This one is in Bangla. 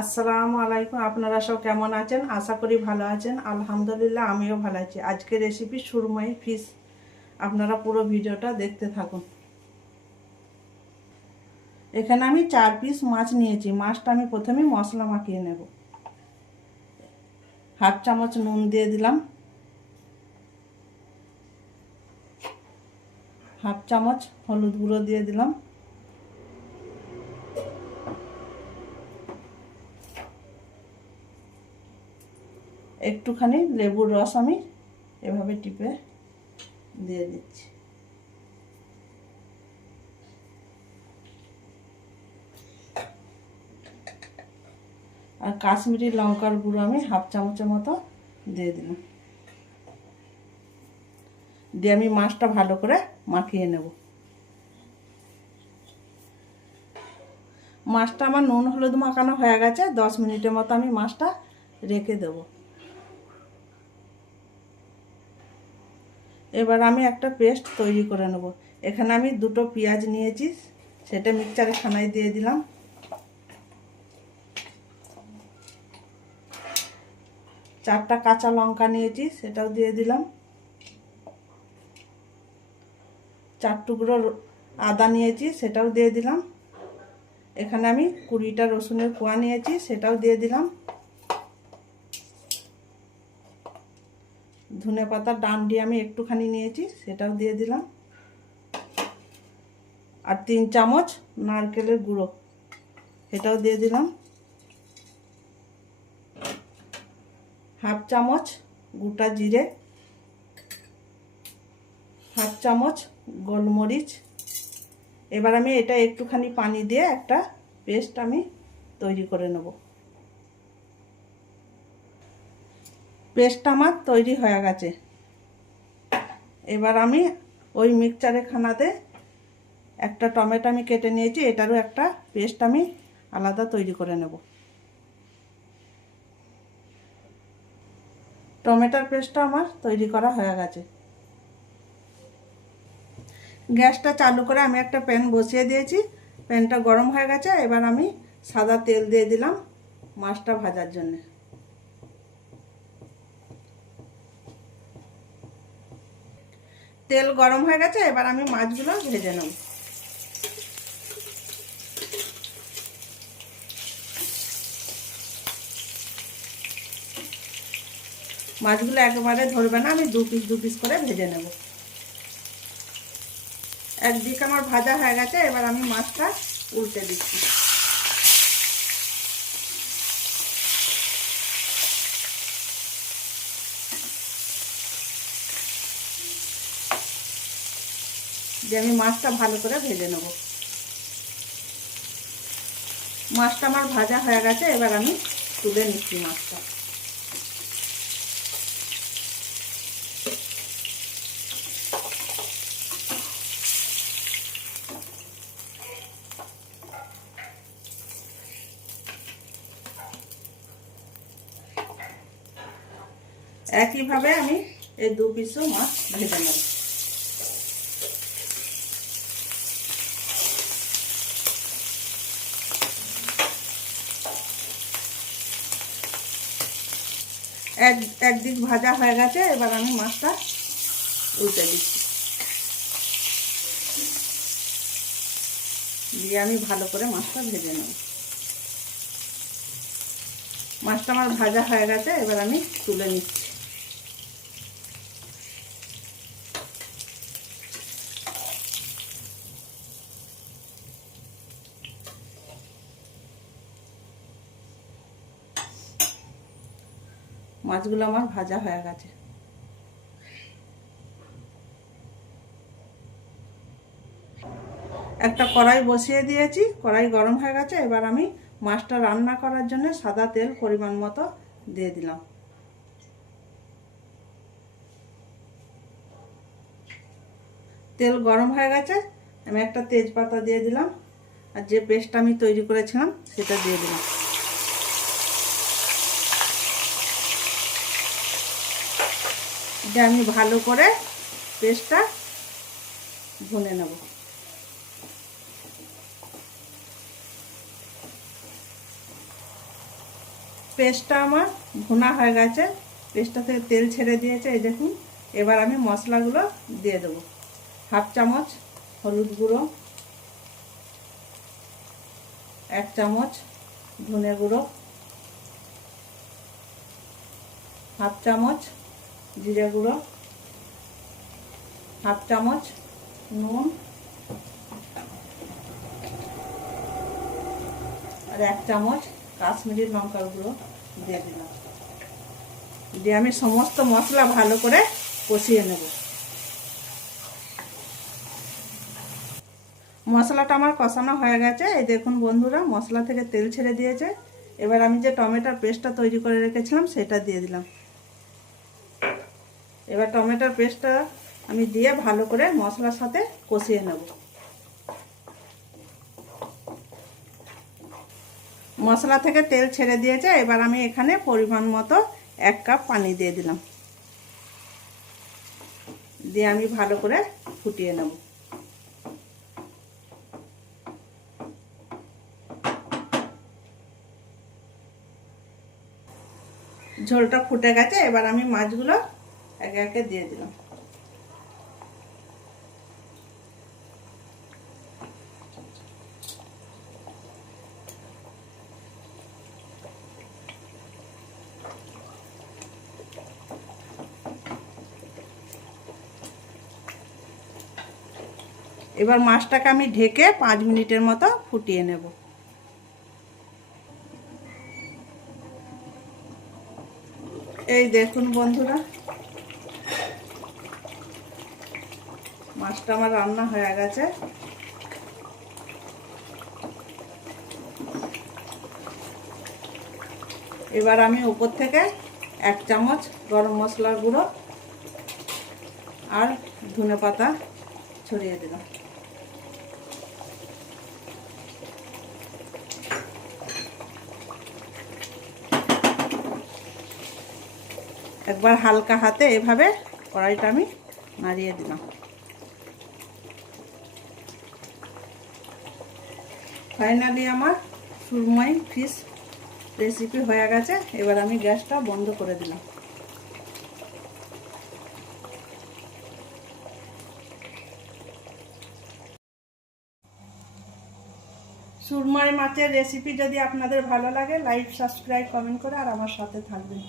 আসসালামু আলাইকুম। আপনারা সব কেমন আছেন? আশা করি ভালো আছেন। আলহামদুলিল্লাহ আমিও ভালো আছি। আজকে রেসিপি সুরমাই ফিশ। আপনারা পুরো ভিডিওটা দেখতে থাকুন। এখানে আমি 4 পিস মাছ নিয়েছি। মাছটা আমি প্রথমে মশলা মাখিয়ে নেব। হাফ চামচ নুন দিয়ে দিলাম, হাফ চামচ হলুদ গুঁড়ো দিয়ে দিলাম, একটুখানি লেবুর রস আমি এভাবে টিপে দিয়ে দিচ্ছি। আর কাশ্মীরি লঙ্কার গুঁড়ো আমি হাফ চামচের মতো দিয়ে দিলাম। দিয়ে আমি মাছটা ভালো করে মাখিয়ে নেব। মাছটা আমার নুন হলুদ মাখানো হয়ে গেছে। 10 মিনিটের মতো আমি মাছটা রেখে দেব। এবার আমি একটা পেস্ট তৈরি করে নেব। এখানে আমি 2টো পেঁয়াজ নিয়েছি, সেটা মিক্সচারে ছানায় দিয়ে দিলাম। 4টা কাঁচা লঙ্কা নিয়েছি, সেটাও দিয়ে দিলাম। 4 টুকরো আদা নিয়েছি, সেটাও দিয়ে দিলাম। এখানে আমি 20টা রসুনের কোয়া নিয়েছি, সেটাও দিয়ে দিলাম। ধনে পাতার ডাঁটি আমি একটুখানি নিয়েছি, সেটাও দিয়ে দিলাম। আর 3 চামচ নারকেলের গুঁড়ো, সেটাও দিয়ে দিলাম। হাফ চামচ গোটা জিরে, হাফ চামচ গোলমরিচ। এবার আমি এটা একটুখানি পানি দিয়ে একটা পেস্ট আমি তৈরি করে নেব। পেস্টটা আমার তৈরি হয়ে গেছে। এবার আমি ওই মিক্সচারে খানাতে একটা টমেটো আমি কেটে নিয়েছি, এটারও একটা পেস্ট আমি আলাদা তৈরি করে নেব। টমেটোর পেস্টটা আমার তৈরি করা হয়ে গেছে। গ্যাসটা চালু করে আমি একটা প্যান বসিয়ে দিয়েছি। প্যানটা গরম হয়ে গেছে। এবার আমি সাদা তেল দিয়ে দিলাম মাছটা ভাজার জন্য। তেল গরম হয়ে গেছে। এবার আমি মাছগুলো ভেজে নেব। মাছগুলো একেবারে ধরবে না, আমি 2 পিস করে ভেজে নেব। একদিকে আমার ভাজা হয়ে গেছে। এবার আমি মাছটা উল্টে দিচ্ছি। দিয়ে আমি মাছটা ভালো করে ভেজে নেব। মাছটা আমার ভাজা হয়ে গেছে। এবার আমি তুলে নিচ্ছি মাছটা। একইভাবে আমি এই 2 পিসও মাছ ভেজে নেব। একদিক ভাজা হয়ে গেছে। এবার আমি মাছটা উল্টে দিচ্ছি। দিয়ে আমি ভালো করে মাছটা ভেজে নেব। মাছটা আমার ভাজা হয়ে গেছে। এবার আমি তুলে নিচ্ছি। মাছগুলো আমার ভাজা হয়ে গেছে। একটা কড়াই বসিয়ে দিয়েছি, কড়াই গরম হয়ে গেছে। এবার আমি মাছটা রান্না করার জন্য সাদা তেল পরিমাণ মতো দিয়ে দিলাম। তেল গরম হয়ে গেছে। আমি একটা তেজপাতা দিয়ে দিলাম। আর যে পেস্টটা আমি তৈরি করেছিলাম সেটা দিয়ে দিলাম। এটা আমি ভালো করে পেস্টটা ভুনে নেব। পেস্টটা আমার ভুনা হয়ে গেছে, পেস্টটা থেকে তেল ছেড়ে দিয়েছে। এই দেখুন, এবার আমি মশলাগুলো দিয়ে দেবো। 1/2 চামচ হলুদ গুঁড়ো, 1 চামচ ধনে গুঁড়ো, 1/2 চামচ জিরে গুঁড়ো, 1/2 চামচ নুন আর 1 চামচ কাশ্মীরি লঙ্কার গুঁড়ো দিয়ে দিলাম। দিয়ে আমি সমস্ত মশলা ভালো করে কষিয়ে নেব। মশলাটা আমার কষানো হয়ে গেছে। এই দেখুন বন্ধুরা, মশলা থেকে তেল ছেড়ে দিয়েছে। এবার আমি যে টমেটোর পেস্টটা তৈরি করে রেখেছিলাম সেটা দিয়ে দিলাম। এবার টমেটোর পেস্টটা আমি দিয়ে ভালো করে মশলার সাথে কষিয়ে নেব। মশলা থেকে তেল ছেড়ে দিয়েছে। এবার আমি এখানে পরিমাণ মতো 1 কাপ পানি দিয়ে দিলাম। দিয়ে আমি ভালো করে ফুটিয়ে নেব। ঝোলটা ফুটে গেছে। এবার আমি মাছগুলো একে একে দিয়ে দিলাম। এবার মাছটাকে আমি ঢেকে 5 মিনিটের মতো ফুটিয়ে নেব। এই দেখুন বন্ধুরা, মাছটা আমার রান্না হয়ে গেছে। এবার আমি উপর থেকে 1 চামচ গরম মশলার গুঁড়ো আর ধনেপাতা ছড়িয়ে দিলাম। একবার হালকা হাতে এভাবে কড়াইটা আমি নাড়িয়ে দিলাম। ফাইনালি আমার সুরমাই ফিশ রেসিপি হয়ে গেছে। এবার আমি গ্যাসটা বন্ধ করে দিলাম। সুরমাই মাছের রেসিপি যদি আপনাদের ভালো লাগে, লাইক, সাবস্ক্রাইব, কমেন্ট করে আর আমার সাথে থাকবেন।